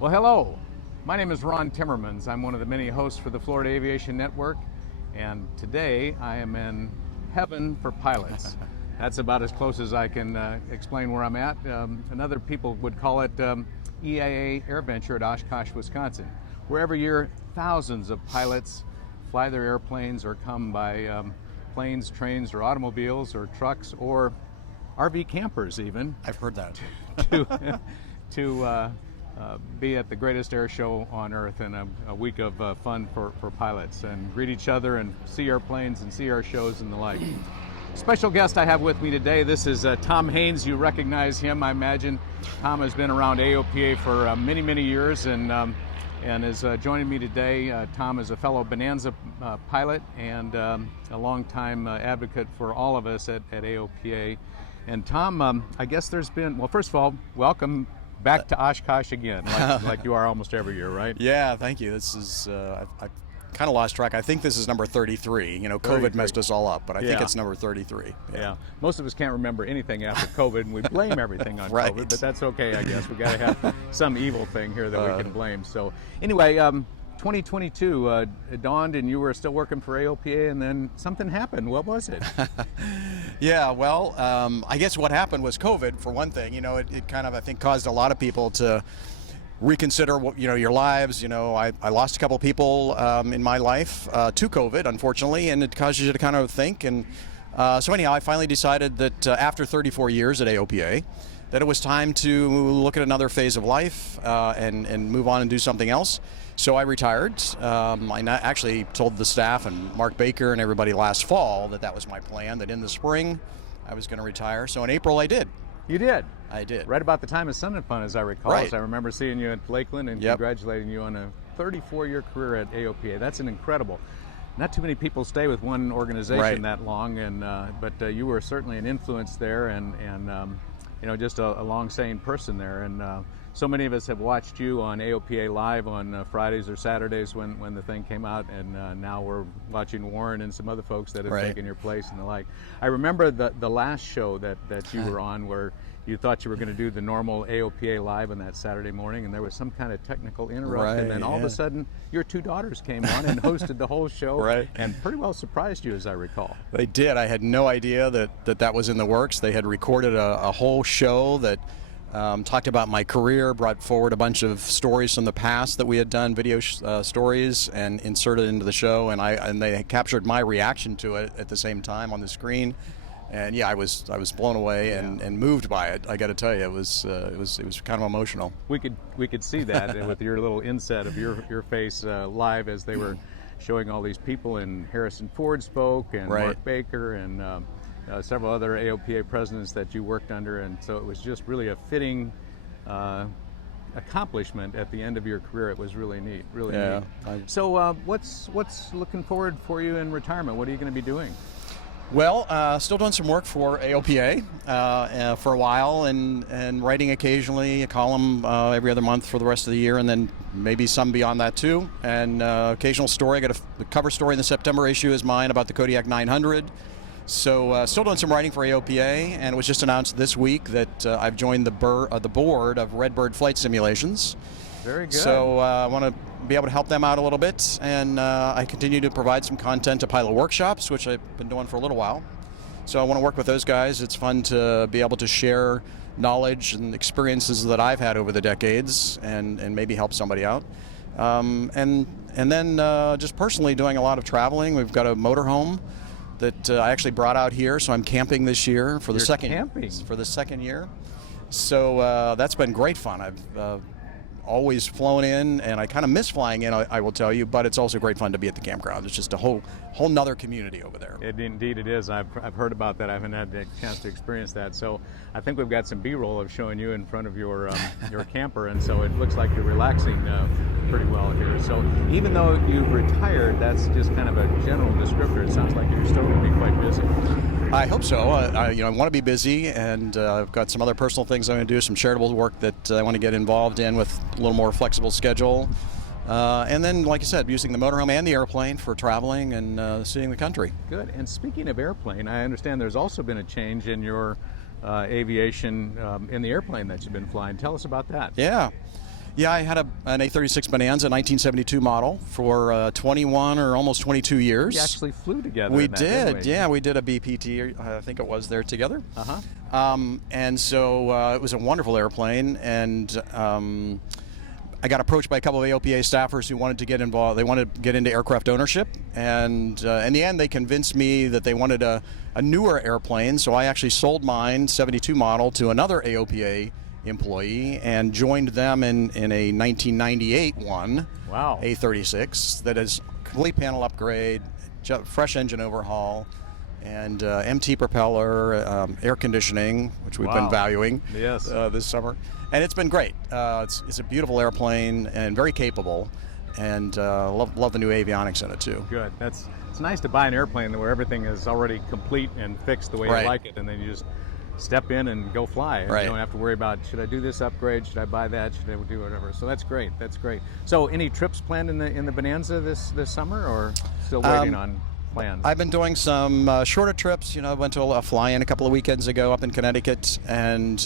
Well, hello. My name is Ron Timmermans. I'm one of the many hosts for the Florida Aviation Network, and today I am in heaven for pilots. That's about as close as I can explain where I'm at. Another people would call it EAA AirVenture at Oshkosh, Wisconsin, where every year thousands of pilots fly their airplanes or come by planes, trains, or automobiles, or trucks, or RV campers even. I've heard that. to be at the greatest air show on earth, and a week of fun for pilots, and greet each other and see airplanes and see our shows and the like. Special guest I have with me today, this is Tom Haines. You recognize him, I imagine. Tom has been around AOPA for many, many years, and is joining me today. Tom is a fellow Bonanza pilot and a longtime advocate for all of us at AOPA. And Tom, I guess there's been, well, first of all, welcome back to Oshkosh again, like you are almost every year, right? Yeah, thank you. This is, I've kind of lost track. I think this is number 33. You know, COVID messed us all up, but I think it's number 33. Yeah. Most of us can't remember anything after COVID, and we blame everything on Right. COVID, but that's okay, I guess. We got to have some evil thing here that we can blame. So anyway, 2022 it dawned, and you were still working for AOPA, and then something happened. What was it? Yeah, well, I guess what happened was COVID, for one thing. You know, it kind of, I think, caused a lot of people to reconsider, your lives. You know, I lost a couple people in my life to COVID, unfortunately, and it caused you to kind of think. And so anyhow, I finally decided that after 34 years at AOPA, that it was time to look at another phase of life and move on and do something else. So I retired. I actually told the staff and Mark Baker and everybody last fall that was my plan, that in the spring I was going to retire. So in April I did. You did? I did. Right about the time of Sun and Fun, as I recall. Right. As I remember seeing you at Lakeland and congratulating you on a 34-year career at AOPA. That's an incredible. Not too many people stay with one organization that long, and but you were certainly an influence there, and just a long-staying person there. And so many of us have watched you on AOPA Live on Fridays or Saturdays when the thing came out, and now we're watching Warren and some other folks that have taken your place and the like. I remember the last show that you were on, where you thought you were going to do the normal AOPA Live on that Saturday morning, and there was some kind of technical interrupt, and then all of a sudden your two daughters came on and hosted the whole show, and pretty well surprised you, as I recall. They did. I had no idea that was in the works. They had recorded a whole show that talked about my career, brought forward a bunch of stories from the past that we had done, video stories, and inserted into the show, and they captured my reaction to it at the same time on the screen. And yeah, I was blown away and moved by it. I got to tell you, it was kind of emotional. We could see that with your little inset of your face live as they were showing all these people, and Harrison Ford spoke, and Mark Baker, and several other AOPA presidents that you worked under, and so it was just really a fitting accomplishment at the end of your career. It was really neat, really neat. So what's looking forward for you in retirement? What are you going to be doing? Well, still doing some work for AOPA for a while, and writing occasionally, a column every other month for the rest of the year, and then maybe some beyond that too. And occasional story. I got the cover story in the September issue is mine about the Kodiak 900. So still doing some writing for AOPA, and it was just announced this week that I've joined the board of Redbird Flight Simulations. Very good. So I want to be able to help them out a little bit, and I continue to provide some content to pilot workshops, which I've been doing for a little while. So I want to work with those guys. It's fun to be able to share knowledge and experiences that I've had over the decades, and maybe help somebody out. And then just personally doing a lot of traveling. We've got a motorhome that I actually brought out here, so I'm camping this year for the second year. So that's been great fun. I've always flown in, and I kind of miss flying in, I will tell you, but it's also great fun to be at the campground. It's just a whole nother community over there. Indeed it is. I've heard about that. I haven't had the chance to experience that. So I think we've got some B-roll of showing you in front of your camper, and so it looks like you're relaxing pretty well here. So even though you've retired, that's just kind of a general descriptor. It sounds like you're still going to be quite busy. I hope so. I want to be busy, and I've got some other personal things I'm going to do, some charitable work that I want to get involved in with a little more flexible schedule. And then, like I said, using the motorhome and the airplane for traveling and seeing the country. Good. And speaking of airplane, I understand there's also been a change in your aviation in the airplane that you've been flying. Tell us about that. Yeah. Yeah, I had an A36 Bonanza 1972 model for 21 or almost 22 years. We actually flew together. We in that, did, didn't we? yeah. We did a BPT, I think it was, there together. Uh-huh. And so it was a wonderful airplane, and I got approached by a couple of AOPA staffers who wanted to get involved. They wanted to get into aircraft ownership, and in the end, they convinced me that they wanted a newer airplane. So I actually sold mine, 72 model, to another AOPA employee and joined them in a 1998 one. Wow. A36 that is complete panel upgrade, fresh engine overhaul, and MT propeller, air conditioning, which we've been valuing this summer. And it's been great. It's a beautiful airplane and very capable, and love the new avionics in it too. Good. It's nice to buy an airplane where everything is already complete and fixed the way you like it, and then you just step in and go fly. And you don't have to worry about, should I do this upgrade? Should I buy that? Should I do whatever? So that's great. That's great. So any trips planned in the Bonanza this summer, or still waiting on plans? I've been doing some shorter trips. I went to a fly-in a couple of weekends ago up in Connecticut, and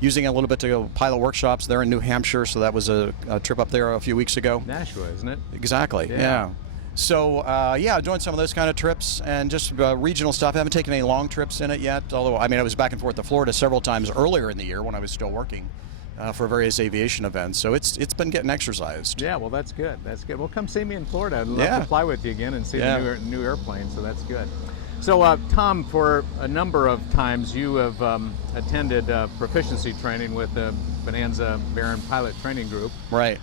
using it a little bit to go pilot workshops there in New Hampshire. So that was a trip up there a few weeks ago. Nashua, isn't it? Exactly. Yeah. So doing some of those kind of trips and just regional stuff. I haven't taken any long trips in it yet, although I was back and forth to Florida several times earlier in the year when I was still working for various aviation events. So it's been getting exercised. Yeah, well, that's good. That's good. Well, come see me in Florida. I'd love to fly with you again and see the new airplane. So that's good. So Tom, for a number of times you have attended proficiency training with the Bonanza Baron Pilot Training Group. Right.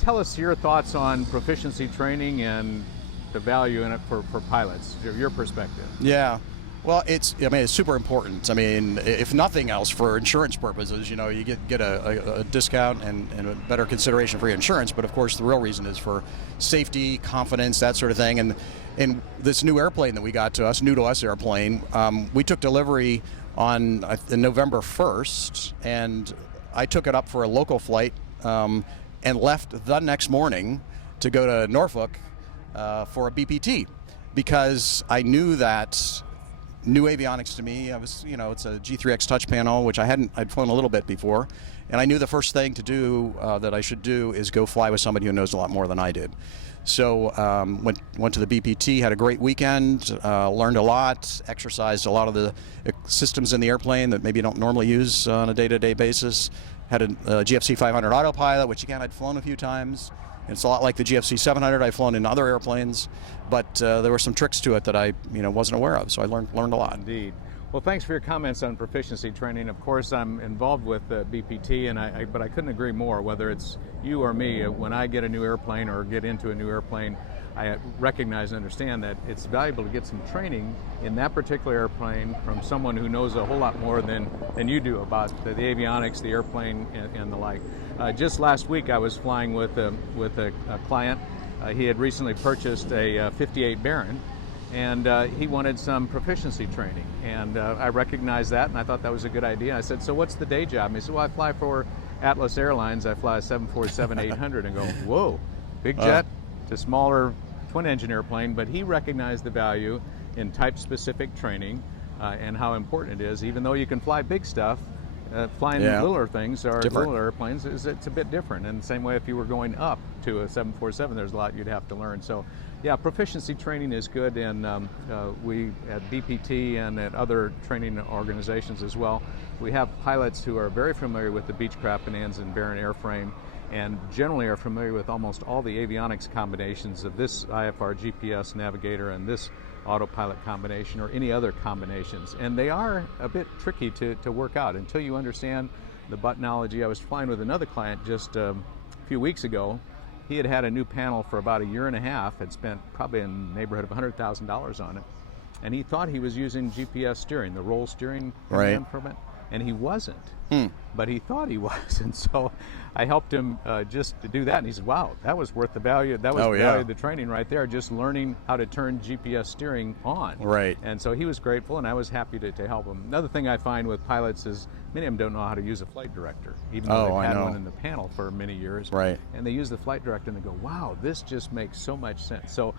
Tell us your thoughts on proficiency training and the value in it for pilots, your perspective. Yeah. Well, it's super important. If nothing else, for insurance purposes, you get a discount and a better consideration for your insurance. But of course, the real reason is for safety, confidence, that sort of thing. And this new airplane that we got new to us airplane, we took delivery on November 1st, and I took it up for a local flight and left the next morning to go to Norfolk for a BPT, because I knew that new avionics to me, it's a G3X touch panel, which I'd flown a little bit before, and I knew the first thing to do that I should do is go fly with somebody who knows a lot more than I did. So went to the BPT, had a great weekend, learned a lot, exercised a lot of the systems in the airplane that maybe you don't normally use on a day-to-day basis. Had a GFC 500 autopilot, which again I'd flown a few times. It's a lot like the GFC 700 I've flown in other airplanes, but there were some tricks to it that I wasn't aware of, so I learned a lot. Indeed. Well, thanks for your comments on proficiency training. Of course, I'm involved with BPT, but I couldn't agree more. Whether it's you or me, when I get a new airplane or get into a new airplane, I recognize and understand that it's valuable to get some training in that particular airplane from someone who knows a whole lot more than you do about the avionics, the airplane, and the like. Just last week, I was flying with a client. He had recently purchased a 58 Baron, and he wanted some proficiency training, and I recognized that, and I thought that was a good idea. I said, so what's the day job? And he said, well, I fly for Atlas Airlines. I fly a 747-800, and go, whoa, big jet to smaller twin-engine airplane. But he recognized the value in type-specific training and how important it is. Even though you can fly big stuff, flying littler things or little airplanes, it's a bit different. And the same way, if you were going up to a 747, there's a lot you'd have to learn. So yeah, proficiency training is good, and we at BPT and at other training organizations as well, we have pilots who are very familiar with the Beechcraft Bonanza and Baron airframe, and generally are familiar with almost all the avionics combinations of this IFR GPS navigator and this autopilot combination or any other combinations. And they are a bit tricky to work out until you understand the buttonology. I was flying with another client just a few weeks ago. He had had a new panel for about a year and a half, had spent probably in the neighborhood of $100,000 on it, and he thought he was using GPS steering, the roll steering command from it, and he wasn't. But he thought he was, and so I helped him just to do that, and he said, wow, that was worth the value. That was the value of the training right there, just learning how to turn GPS steering on. And so he was grateful, and I was happy to help him. Another thing I find with pilots is many of them don't know how to use a flight director, even though they've had one in the panel for many years. And they use the flight director, and they go, wow, this just makes so much sense. So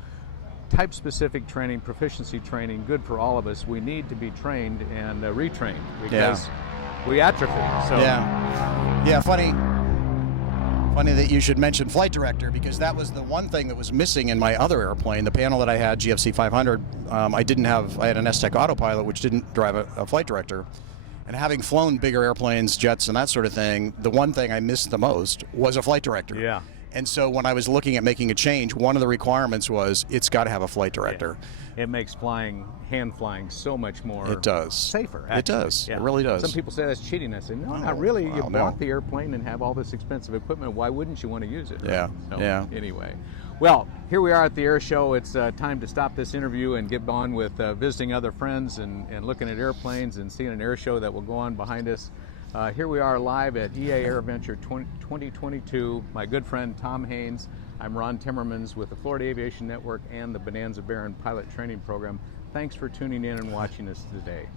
type-specific training, proficiency training, good for all of us. We need to be trained and retrained because we atrophy. So funny. Funny that you should mention flight director, because that was the one thing that was missing in my other airplane. The panel that I had, GFC 500, I had an S-Tech autopilot, which didn't drive a flight director. And having flown bigger airplanes, jets, and that sort of thing, the one thing I missed the most was a flight director. Yeah. And so when I was looking at making a change, one of the requirements was it's got to have a flight director. Yeah. It makes hand flying so much more safer. Actually. It does. Yeah. It really does. Some people say that's cheating. I say, no, not really. You bought the airplane and have all this expensive equipment. Why wouldn't you want to use it? Right? Yeah. So, yeah. Anyway, well, here we are at the air show. It's time to stop this interview and get on with visiting other friends and looking at airplanes and seeing an air show that will go on behind us. Here we are live at EA AirVenture 2022. My good friend Tom Haines. I'm Ron Timmermans with the Florida Aviation Network and the Bonanza Baron Pilot Training Program. Thanks for tuning in and watching us today.